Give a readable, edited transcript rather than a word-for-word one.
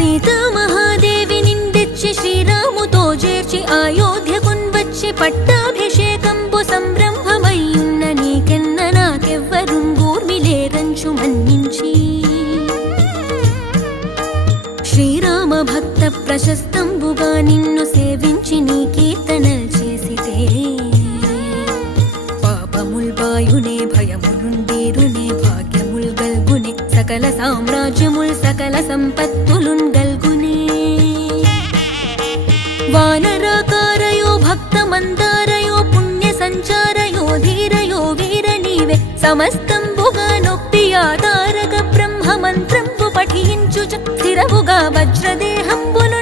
సీతామహాదేవి నిండెచ్చి శ్రీరాముతో చేర్చి అయోధ్యకున్వచ్చి పట్టాభిషేకంబు సంరంభమయ్యున్న నీకెన్న నాకెవ్వరుంగూర్మిలేరంచు మన్నించి శ్రీరామ భక్త ప్రశస్తంబుగా నిన్ను సేవించి నీ కీర్తనల్ చేసితే పాపముల్ బాయునే భయములుండేరునే భాగ్యముల్ గల్గునే సకల సామ్రాజ్యముల్ సకల సంపత్తులున్ గల్గునే వానరాకారయో భక్త మందారయో పుణ్య సంచారయో ధీరయో వీర నీవే సమస్తంబుగా నొప్పి ఆధారక బ్రహ్మ మంత్రంబు పఠించుచు స్థిరముగా వజ్రదేహంబును